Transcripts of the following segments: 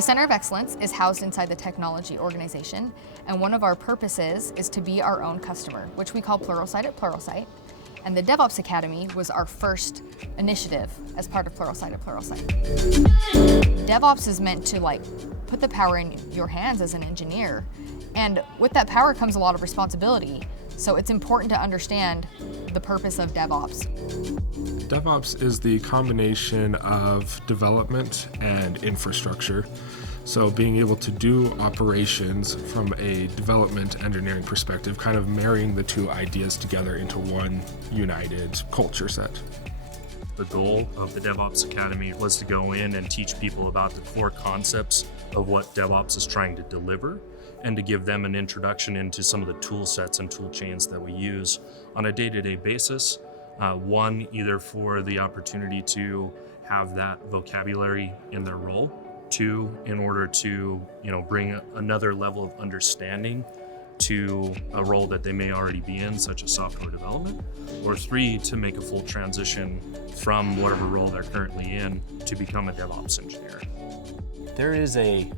The Center of Excellence is housed inside the technology organization, and one of our purposes is to be our own customer, which we call Pluralsight at Pluralsight. And the DevOps Academy was our first initiative as part of Pluralsight at Pluralsight. DevOps is meant to put the power in your hands as an engineer. And with that power comes a lot of responsibility. So it's important to understand the purpose of DevOps. DevOps is the combination of development and infrastructure. So being able to do operations from a development engineering perspective, kind of marrying the two ideas together into one united culture set. The goal of the DevOps Academy was to go in and teach people about the core concepts of what DevOps is trying to deliver, and to give them an introduction into some of the tool sets and tool chains that we use on a day-to-day basis. One, either for the opportunity to have that vocabulary in their role. Two, in order to bring another level of understanding to a role that they may already be in, such as software development. Or three, to make a full transition from whatever role they're currently in to become a DevOps engineer. There is a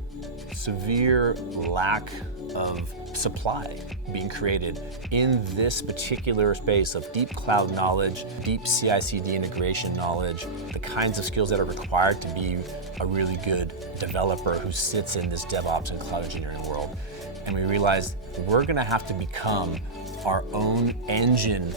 severe lack of supply being created in this particular space of deep cloud knowledge, deep CI/CD integration knowledge, the kinds of skills that are required to be a really good developer who sits in this DevOps and cloud engineering world. And we realized we're gonna have to become our own engine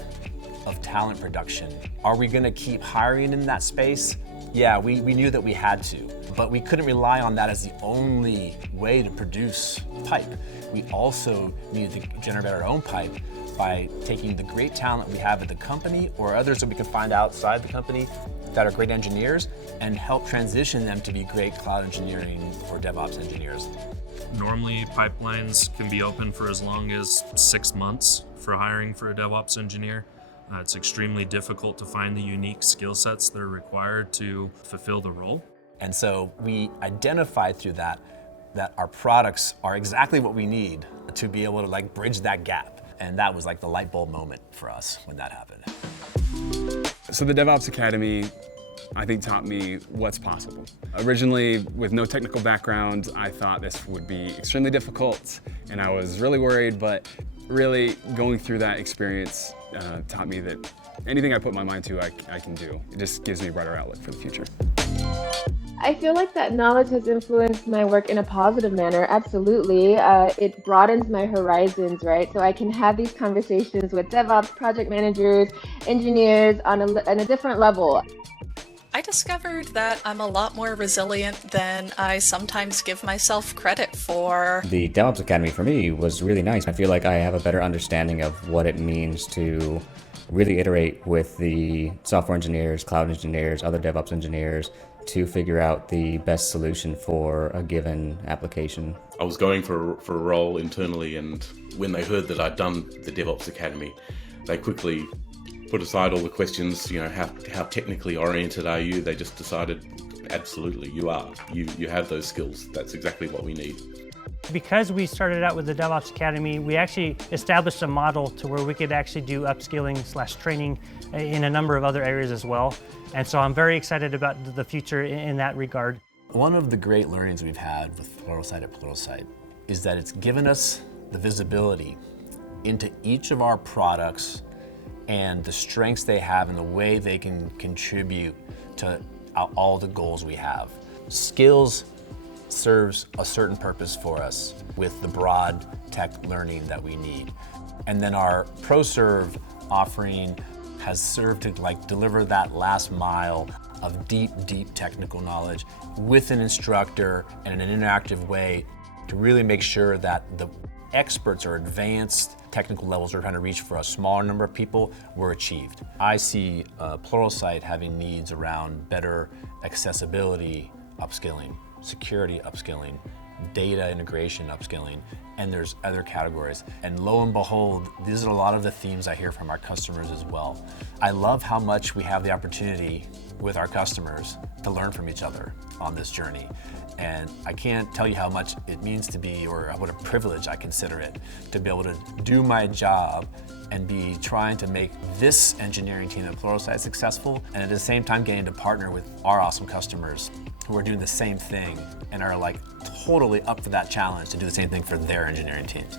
of talent production. Are we gonna keep hiring in that space? Yeah, we knew that we had to, but we couldn't rely on that as the only way to produce pipe. We also needed to generate our own pipe by taking the great talent we have at the company or others that we can find outside the company that are great engineers and help transition them to be great cloud engineering or DevOps engineers. Normally, pipelines can be open for as long as 6 months for hiring for a DevOps engineer. It's extremely difficult to find the unique skill sets that are required to fulfill the role. And so we identified through that our products are exactly what we need to be able to bridge that gap. And that was the light bulb moment for us when that happened. So the DevOps Academy, I think, taught me what's possible. Originally, with no technical background, I thought this would be extremely difficult, and I was really worried, but really going through that experience taught me that anything I put my mind to, I can do. It just gives me a brighter outlook for the future. I feel like that knowledge has influenced my work in a positive manner, absolutely. It broadens my horizons, right? So I can have these conversations with DevOps, project managers, engineers on a different level. I discovered that I'm a lot more resilient than I sometimes give myself credit for. The DevOps Academy for me was really nice. I feel like I have a better understanding of what it means to really iterate with the software engineers, cloud engineers, other DevOps engineers to figure out the best solution for a given application. I was going for a role internally, and when they heard that I'd done the DevOps Academy, they quickly put aside all the questions, how technically oriented are you? They just decided, absolutely, you are. You have those skills. That's exactly what we need. Because we started out with the DevOps Academy, we actually established a model to where we could actually do upskilling/training in a number of other areas as well. And so I'm very excited about the future in that regard. One of the great learnings we've had with Pluralsight at Pluralsight is that it's given us the visibility into each of our products and the strengths they have and the way they can contribute to all the goals we have. Skills serves a certain purpose for us with the broad tech learning that we need. And then our ProServe offering has served to deliver that last mile of deep technical knowledge with an instructor and in an interactive way to really make sure that the experts or advanced technical levels we're trying to reach for a smaller number of people were achieved. I see Pluralsight having needs around better accessibility upskilling, security upskilling, data integration upskilling, and there's other categories. And lo and behold, these are a lot of the themes I hear from our customers as well. I love how much we have the opportunity with our customers to learn from each other on this journey. And I can't tell you how much it means to be, or what a privilege I consider it, to be able to do my job and be trying to make this engineering team at Pluralsight successful, and at the same time getting to partner with our awesome customers who are doing the same thing and are like totally up for that challenge to do the same thing for their engineering teams.